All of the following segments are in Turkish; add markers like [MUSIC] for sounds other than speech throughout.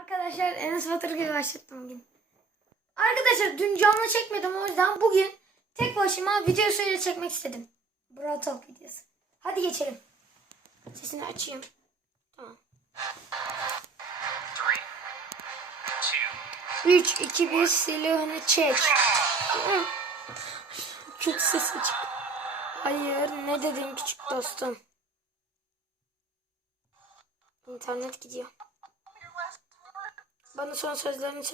Arkadaşlar Enes Batur gibi başlattım bugün. Arkadaşlar dün canlı çekmedim o yüzden bugün tek başıma video söyle çekmek istedim. Brawl Talk videosu. Hadi geçelim. Sesini açayım. Tamam. Three, two, 3, 2, 1 silahını çek. Çok ses açık. Hayır ne dedin küçük dostum? İnternet gidiyor. Bana son sözlerini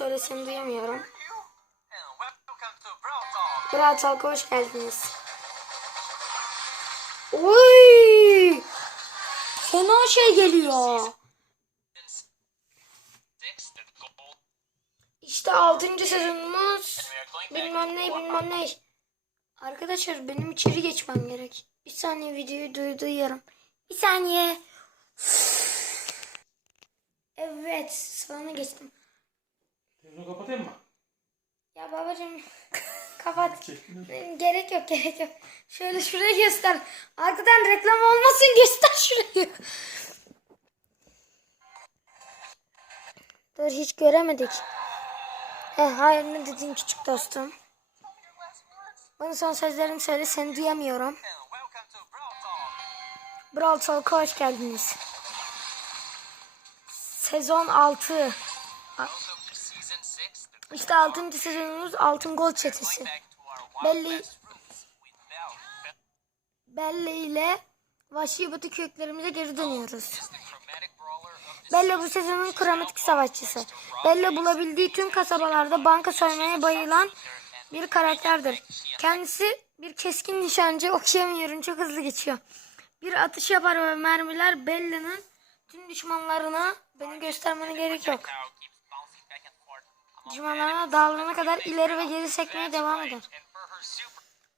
welcome to Brawl Talk. Brawl Talk'a hoş geldiniz. Oy! Fena şey geliyor. İşte 6. sezonumuz. Bilmem ne bilmem ne. Arkadaşlar benim içeri geçmem gerek. Bir saniye videoyu duyduruyorum. Bir saniye. Evet salona geçtim. Televizyonu kapatayım mı? Ya babacığım [LAUGHS] kapat. Gerek yok gerek yok. Şöyle şuraya göster. Arkadan reklam olmasın göster şurayı. Dur hiç göremedik. He hayır ne dedin küçük dostum? Bana son sözlerini söyle seni duyamıyorum. Brawl Talk'a hoş geldiniz. Sezon 6. Welcome to season six, the İşte 6. sezonumuz Altın Gol Çetesi. Belli. Belle ile Vahşi Batı köklerimize geri dönüyoruz. Bella bu sezonun kromatik savaşçısı. Bella bulabildiği tüm kasabalarda banka soymaya bayılan bir karakterdir. Kendisi bir keskin nişancı okuyamıyorum çok hızlı geçiyor. Bir atış yapar ve mermiler Bella'nın tüm düşmanlarına beni göstermene gerek yok. Düşmanlarına dağılana kadar ileri ve geri sekmeye devam eder.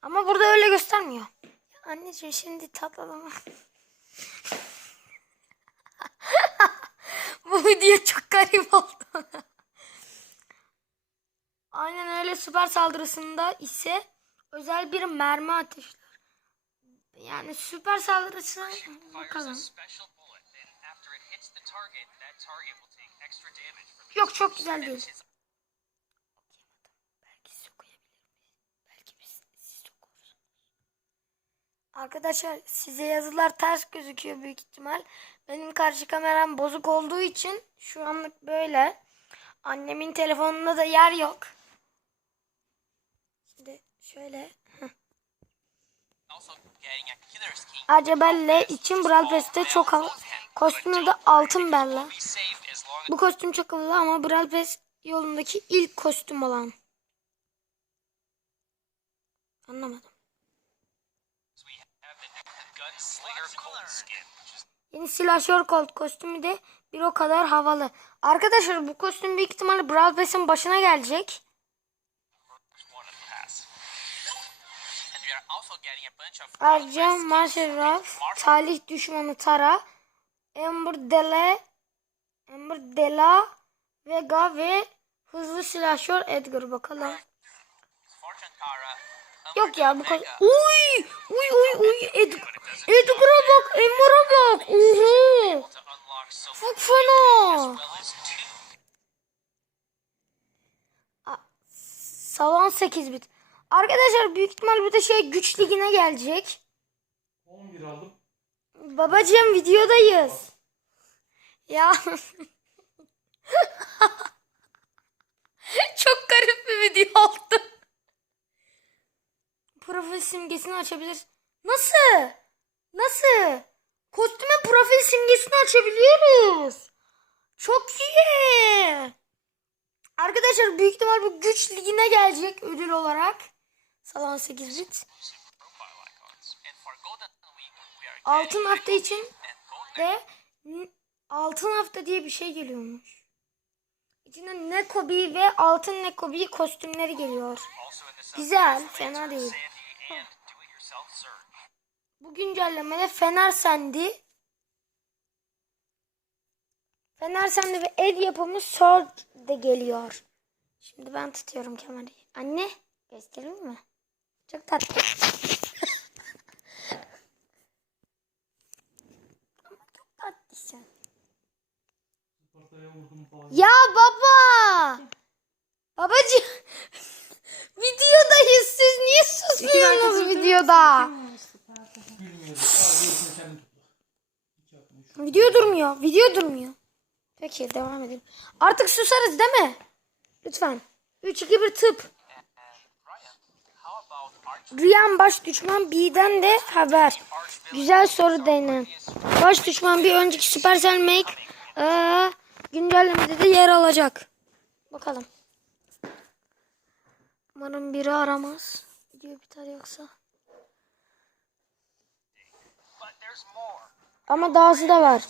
Ama burada öyle göstermiyor. Anneciğim şimdi tatladım. [LAUGHS] Bu video çok garip oldu. Aynen öyle süper saldırısında ise özel bir mermi ateşler. Yani süper saldırısı fires a bakalım. Yok çok güzel değil. Arkadaşlar size yazılar ters gözüküyor büyük ihtimal. Benim karşı kameram bozuk olduğu için şu anlık böyle. Annemin telefonunda da yer yok. Şimdi şöyle. also getting a killer skin. Ayrıca Belle için Brawl Pass'te çok havalı. Kostümü de altın Bella. Bu kostüm çok havalı ama Brawl Pass yolundaki ilk kostüm olan. Anlamadım. Yeni silahşör Colt kostümü de bir o kadar havalı. Arkadaşlar bu kostüm büyük ihtimalle Brawl Pass'in başına gelecek. Ayrıca Marshall Talih düşmanı Tara, Amber Dele, Amber Dela, Vega ve hızlı silahşör Edgar bakalım. Yok ya bu kadar. Uy! Uy uy uy Edgar. Edgar'a bak, Amber'a bak. Oho! Çok fena. Salon 8 bit. Arkadaşlar büyük ihtimal bu da şey güç ligine gelecek. 11 aldım. Babacığım videodayız. Ya. [LAUGHS] Çok garip bir video oldu. Profil simgesini açabilir. Nasıl? Nasıl? Kostüme profil simgesini açabiliyoruz. Çok iyi. Arkadaşlar büyük ihtimal bu güç ligine gelecek ödül olarak. Salon 8 bit. profile icons. And for Golden Week, we are Altın hafta için de altın hafta diye bir şey geliyormuş. İçine Nekobi ve altın Nekobi kostümleri geliyor. Güzel, fena değil. Bu güncellemede Fener Sendi Fener Sendi ve el yapımı Sword de geliyor. Şimdi ben tutuyorum kamerayı. Anne göstereyim mi? Çok tatlı. Ama çok tatlısın. Sparta Kafaya vurdum falan. Ya baba. Babacığım. [LAUGHS] Videodayız siz niye susuyorsunuz videoda? Şu Video durmuyor. Video durmuyor. Peki devam edelim. Artık susarız değil mi? Lütfen. 3 2 1 tıp. Rüyan baş düşman B'den de haber. Güzel soru Dayna. Baş düşman bir önceki Supercell Make eee, güncellemede de yer alacak. Bakalım. Umarım biri aramaz. Video biter yoksa. Ama dahası da var.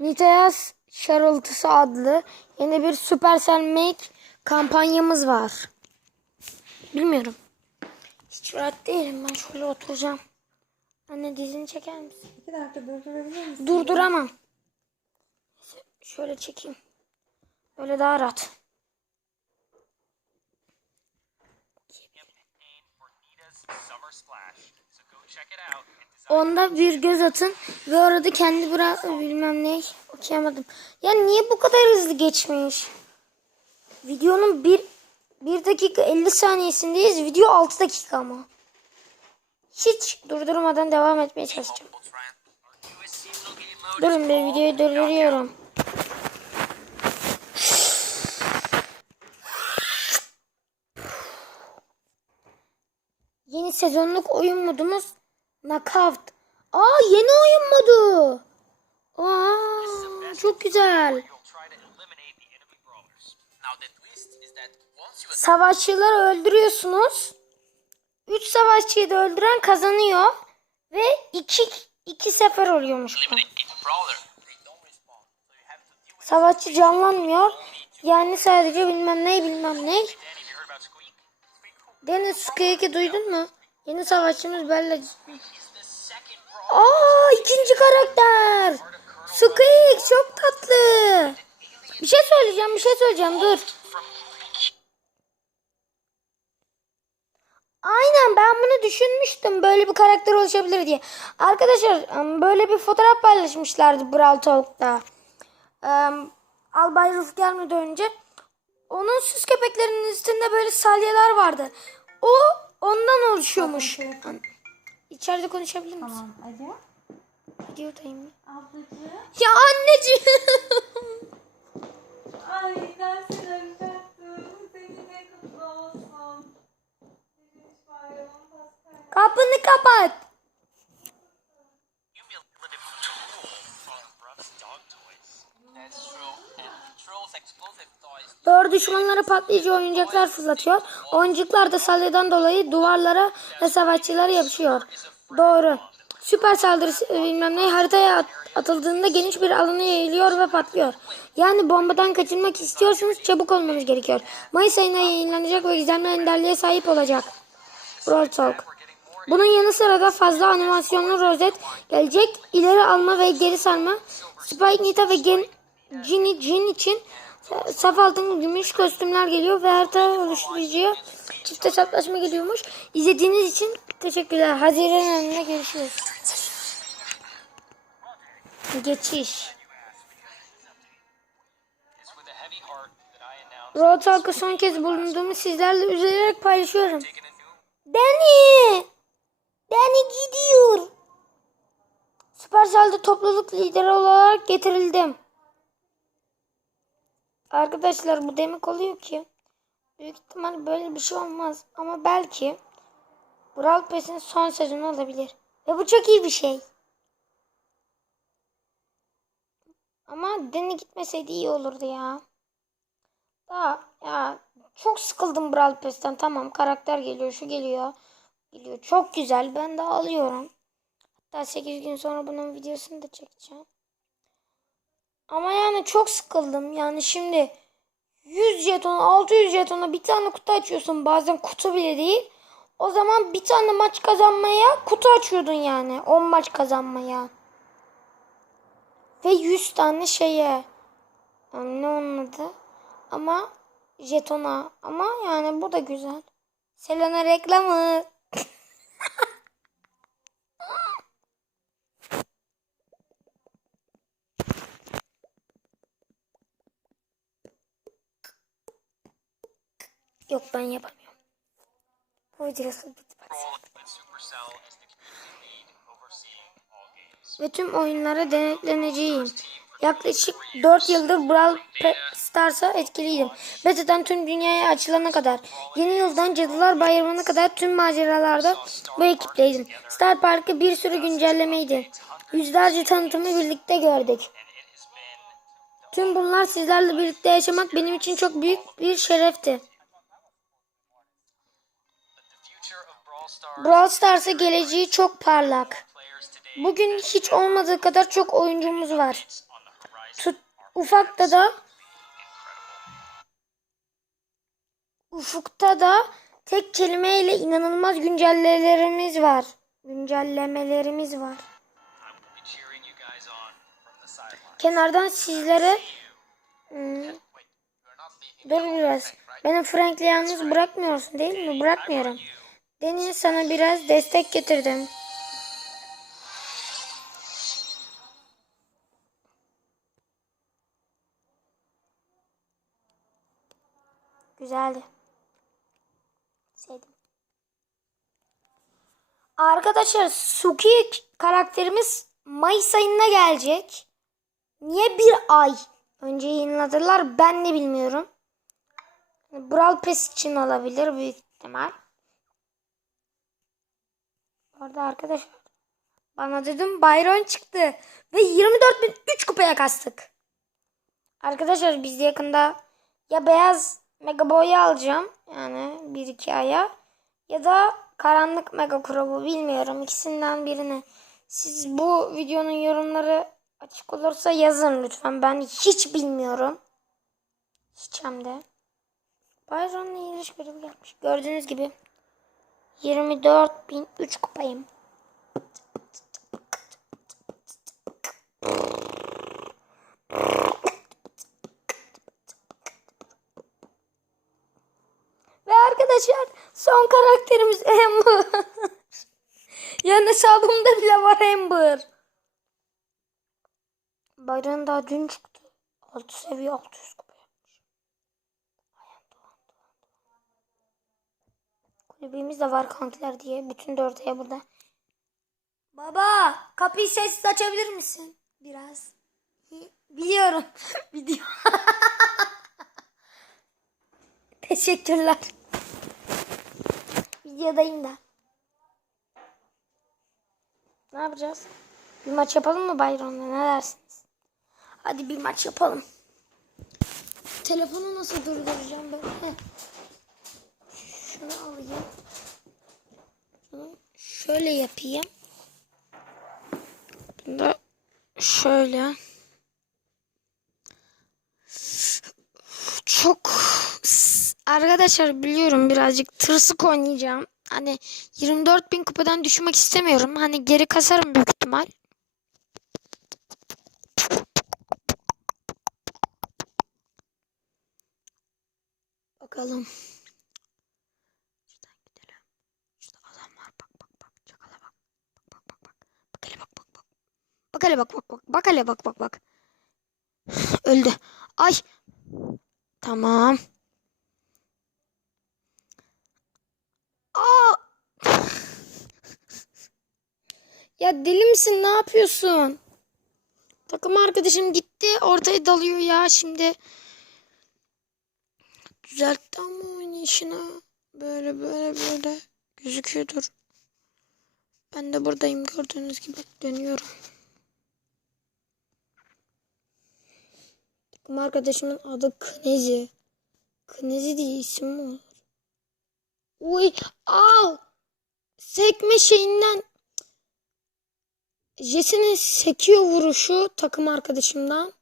Niteyaz Şarıltısı adlı yeni bir Supercell Make kampanyamız var. Bilmiyorum. Hiç rahat değilim. Ben şöyle oturacağım. Anne dizini çeker misin? İki dakika durdurabilir misin? Durduramam. Şöyle çekeyim. Öyle daha rahat. Onda bir göz atın ve orada kendi bura bilmem ne okuyamadım. Ya niye bu kadar hızlı geçmiş? Videonun bir, bir dakika 50 saniyesindeyiz. Video 6 dakika ama. Hiç durdurmadan devam etmeye çalışacağım. Durun bir videoyu durduruyorum. Yeni sezonluk oyun modumuz Knockout. Aa yeni oyun modu. Aa çok güzel. Savaşçıları öldürüyorsunuz. Üç savaşçıyı da öldüren kazanıyor. Ve iki, iki sefer oluyormuş Savaşçı canlanmıyor. Yani sadece bilmem ne bilmem ne. Deniz Squeak'i duydun mu? Yeni savaşçımız Bella. Aa ikinci karakter. Squeak çok tatlı. Bir şey söyleyeceğim bir şey söyleyeceğim dur. Aynen ben bunu düşünmüştüm böyle bir karakter oluşabilir diye. Arkadaşlar böyle bir fotoğraf paylaşmışlardı Brawl Talk'ta. Albay Ruf gelmeden önce. Onun süs köpeklerinin üstünde böyle salyalar vardı. O ondan oluşuyormuş. İçeride konuşabilir misin? Tamam. Alo. Videodayım. Ablacığım. Ya anneciğim. Ay ben seni arayacaktım. Senin de kutlu olsun. Bayramın. Kapını kapat. Doğru düşmanlara patlayıcı oyuncaklar fırlatıyor. Oyuncaklar da salyadan dolayı duvarlara ve savaşçılara yapışıyor. Doğru. Süper saldırısı e, bilmem ne haritaya at- atıldığında geniş bir alana yayılıyor ve patlıyor. Yani bombadan kaçınmak istiyorsanız çabuk olmanız gerekiyor. Mayıs ayında yayınlanacak ve gizemli enderliğe sahip olacak. Brawl Talk. Bunun yanı sıra da fazla animasyonlu rozet gelecek. İleri alma ve geri sarma. Spike, Nita ve Gen Ginny Jin için saf altın gümüş kostümler geliyor ve harita oluşturucuya çift hesaplaşma geliyormuş. İzlediğiniz için teşekkürler. Haziran ayında görüşürüz. Geçiş. Road Talk'ı son kez bulunduğumu sizlerle üzülerek paylaşıyorum. Danny! Danny gidiyor. Supercell'de topluluk lideri olarak getirildim. Arkadaşlar bu demek oluyor ki büyük ihtimal böyle bir şey olmaz ama belki Brawl Pass'in son sezonu olabilir. Ve bu çok iyi bir şey. Ama Danny gitmeseydi iyi olurdu ya. Daha ya çok sıkıldım Brawl Pass'ten. Tamam karakter geliyor, şu geliyor. Geliyor. Çok güzel. Ben de alıyorum. Hatta 8 gün sonra bunun videosunu da çekeceğim. Ama yani çok sıkıldım. Yani şimdi 100 jeton, 600 jetona bir tane kutu açıyorsun. Bazen kutu bile değil. O zaman bir tane maç kazanmaya kutu açıyordun yani. 10 maç kazanmaya. Ve 100 tane şeye. Yani ne onun adı? Ama jetona. Ama yani bu da güzel. Selena reklamı. Yok ben yapamıyorum. Bu videosu. Ve tüm oyunlara denetleneceğim. Yaklaşık 4 yıldır Brawl Stars'a etkiliydim. Beta'dan tüm dünyaya açılana kadar, yeni yıldan Cadılar Bayramı'na kadar tüm maceralarda bu ekipleydim. Star Park'ı bir sürü güncellemeydi. Yüzlerce tanıtımı birlikte gördük. Tüm bunlar sizlerle birlikte yaşamak benim için çok büyük bir şerefti. Brawl Stars Brawl Stars'a geleceği çok parlak. Bugün hiç olmadığı kadar çok oyuncumuz var. Tut, ufakta da ufukta da tek kelimeyle inanılmaz güncellemelerimiz var. Güncellemelerimiz var. Kenardan sizlere Hmm, dur biraz. Beni Frank'le yalnız bırakmıyorsun değil mi? Bırakmıyorum. Deniz sana biraz destek getirdim. Güzeldi. Sevdim. Arkadaşlar Suki karakterimiz Mayıs ayına gelecek. Niye bir ay önce yayınladılar ben de bilmiyorum. Brawl Pass için olabilir büyük ihtimal. Orada arkadaşlar bana dedim Byron çıktı ve 24.003 kupaya kastık. Arkadaşlar biz yakında ya beyaz Mega Boy'u alacağım yani 1-2 aya ya da karanlık Mega Crob'u bilmiyorum ikisinden birini. Siz bu videonun yorumları açık olursa yazın lütfen. Ben hiç bilmiyorum. Hiç hem de. Byron'la iyiliş görevi gelmiş. Gördüğünüz gibi 24.003 kupayım. Ve arkadaşlar son karakterimiz Amber. [LAUGHS] yani hesabımda bile var Amber. Bayram daha dün çıktı. 6 seviye 600 kupa Kulübümüz de var kankiler diye. Bütün dörteye burada. Baba kapıyı sessiz açabilir misin? Biraz. [LAUGHS] Biliyorum. [LAUGHS] Biliyorum. [LAUGHS] Teşekkürler. Videodayım da. Ne yapacağız? Bir maç yapalım mı Bayram'la? Ne dersiniz? Hadi bir maç yapalım. Telefonu nasıl durduracağım böyle? Heh. Şunu alayım. Şunu şöyle yapayım. Bunu da şöyle. Çok arkadaşlar biliyorum birazcık tırsık oynayacağım. Hani 24 bin kupadan düşmek istemiyorum. Hani geri kasarım büyük ihtimal. Bakalım. Şuradan gidelim. Şurada adam var. Bak bak bak. Çakala bak. Bak bak bak bak. Bak hele bak bak bak. Bak hele bak bak bak. Bak hele bak bak bak. [SIGHS] Öldü. Ay. Tamam. Aa! [SIGHS] Ya deli misin? Ne yapıyorsun? Takım arkadaşım gitti. Ortaya dalıyor ya şimdi. Düzeltti ama oynayışını. Böyle böyle böyle gözüküyordur. Ben de buradayım gördüğünüz gibi. Dönüyorum. Takım arkadaşımın adı Knezi. Knezi diye isim mi olur? Uy, al. Sekme şeyinden Jesse'nin sekiyor vuruşu takım arkadaşımdan.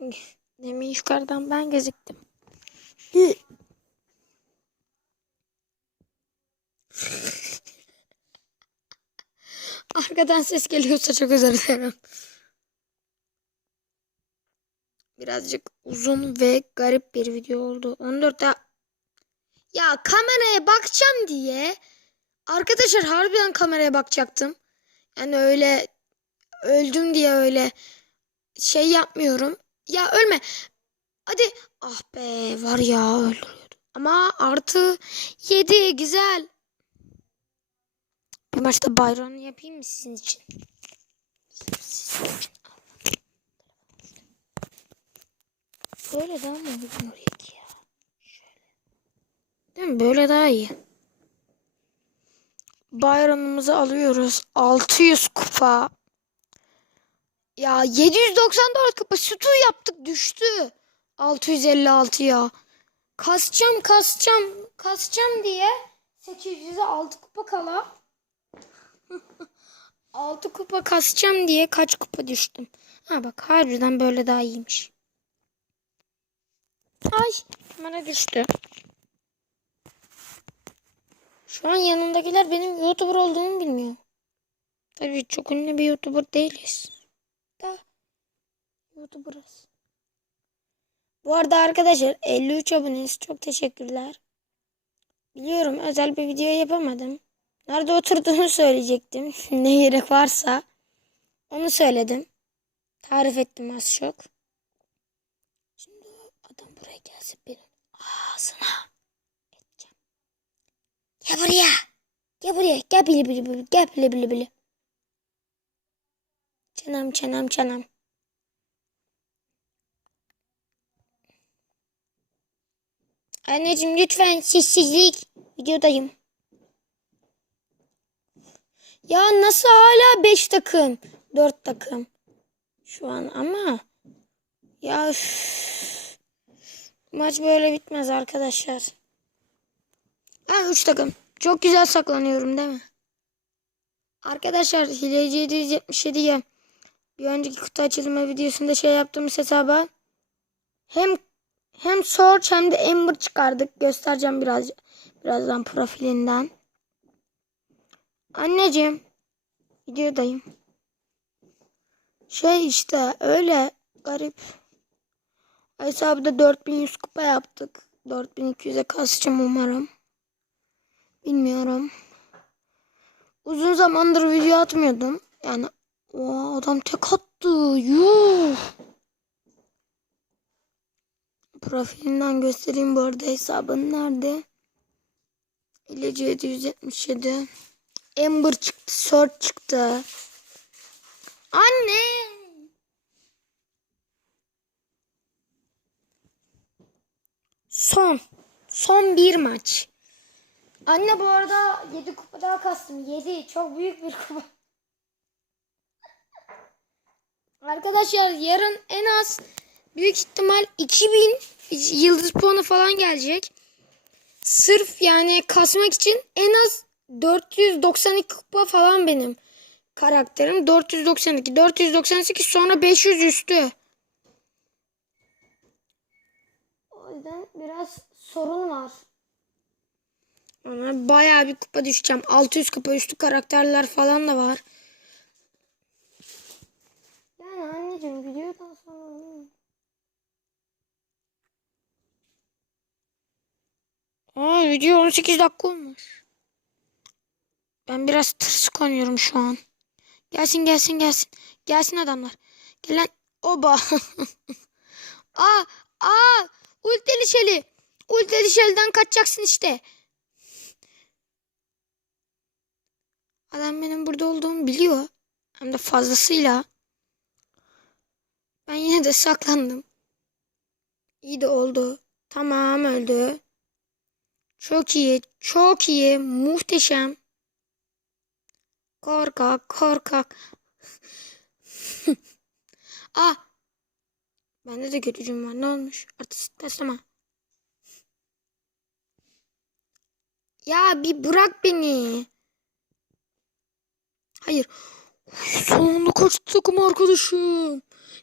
Ben, demin yukarıdan ben gözüktüm. [LAUGHS] Arkadan ses geliyorsa çok özür dilerim. Birazcık uzun ve garip bir video oldu. 14 da ya kameraya bakacağım diye arkadaşlar harbiden kameraya bakacaktım. Yani öyle öldüm diye öyle şey yapmıyorum. Ya ölme. Hadi. Ah be var ya öldürüyordu. Ama artı 7 güzel. Bir maçta bayrağını yapayım mı sizin için? Sizin için. Böyle daha mı uygun oraya ki ya? Şöyle. Değil mi? Böyle daha iyi. Bayramımızı alıyoruz. 600 kupa. Ya 794 kupa sütü yaptık düştü. 656 ya. Kasacağım kasacağım kasacağım diye 800'e 6 kupa kala [LAUGHS] 6 kupa kasacağım diye kaç kupa düştüm. Ha bak harbiden böyle daha iyiymiş. Ay bana düştü. Şu an yanındakiler benim YouTuber olduğumu bilmiyor. Tabii çok ünlü bir YouTuber değiliz. Da YouTuber'ız. Bu arada arkadaşlar 53 aboneyiz. Çok teşekkürler. Biliyorum özel bir video yapamadım. Nerede oturduğumu [LAUGHS] söyleyecektim. ne gerek varsa. Onu söyledim. Tarif ettim az çok. Şimdi adam buraya gelse benim ağzına edeceğim. Gel buraya. Gel buraya. Gel bili bili bili. Gel bili bili bili. Çanam çanam çanam. Anneciğim lütfen sessizlik. Videodayım. Ya nasıl hala 5 takım? 4 takım. Şu an ama ya üf. maç böyle bitmez arkadaşlar. Ha 3 takım. Çok güzel saklanıyorum değil mi? Arkadaşlar Hileci 777'ye bir önceki kutu açılımı videosunda şey yaptığımız hesaba hem hem Search hem de Ember çıkardık. Göstereceğim biraz birazdan profilinden. Anneciğim videodayım. Şey işte öyle garip. Hesabı 4100 kupa yaptık. 4200'e kasacağım umarım. Bilmiyorum. Uzun zamandır video atmıyordum. Yani o adam tek attı. Yuh. Profilinden göstereyim bu arada hesabın nerede? İlacı 777. Ember çıktı. Sword çıktı. Anne. Son. Son bir maç. Anne bu arada 7 kupa daha kastım. 7. Çok büyük bir kupa. [LAUGHS] Arkadaşlar yarın en az büyük ihtimal 2000 yıldız puanı falan gelecek. Sırf yani kasmak için en az 492 kupa falan benim karakterim. 492, 498 sonra 500 üstü. O yüzden biraz sorun var. Ona bayağı bir kupa düşeceğim. 600 kupa üstü karakterler falan da var. Yani anneciğim videodan sonra... Aa video 18 dakika olmuş. Ben biraz tırsık oynuyorum şu an. Gelsin gelsin gelsin. Gelsin adamlar. Gelen oba. [LAUGHS] aa aa ulteli şeli. Ulteli şelden kaçacaksın işte. Adam benim burada olduğumu biliyor. Hem de fazlasıyla. Ben yine de saklandım. İyi de oldu. Tamam öldü. Çok iyi, çok iyi, muhteşem. Korkak, korkak. [LAUGHS] ah. Bende de kötücüm var. Ne olmuş? Artist taslama. Ya bir bırak beni. Hayır. Sonunda kaçtı takım arkadaşım.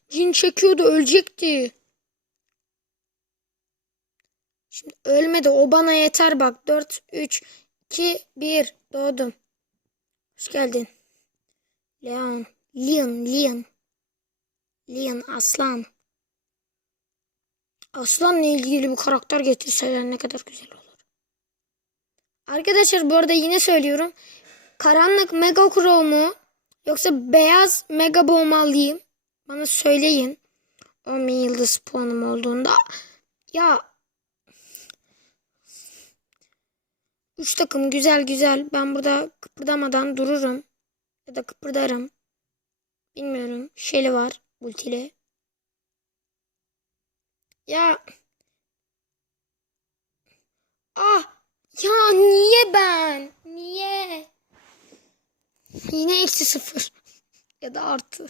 Cin çekiyordu ölecekti. Şimdi ölmedi. O bana yeter bak. 4, 3, 2, 1. Doğdum. Hoş geldin. Leon. Leon. Leon. Leon aslan. Aslanla ilgili bir karakter getirseler ne kadar güzel olur. Arkadaşlar bu arada yine söylüyorum. Karanlık Mega Chrome'u Yoksa beyaz mega bomb alayım. Bana söyleyin. 10 bin yıldız puanım olduğunda. Ya. Üç takım güzel güzel. Ben burada kıpırdamadan dururum. Ya da kıpırdarım. Bilmiyorum. Şeli var. Ultili. Ya. Ah. Ya niye ben? Niye? Yine eksi sıfır. [LAUGHS] ya da artı.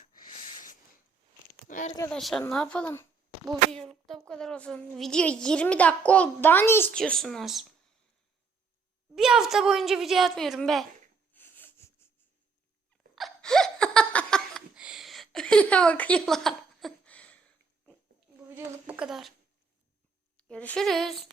Arkadaşlar ne yapalım? Bu videolukta bu kadar olsun. Video 20 dakika oldu. Daha ne istiyorsunuz? Bir hafta boyunca video atmıyorum be. [LAUGHS] Öyle bakıyorlar. bu videoluk bu kadar. Görüşürüz.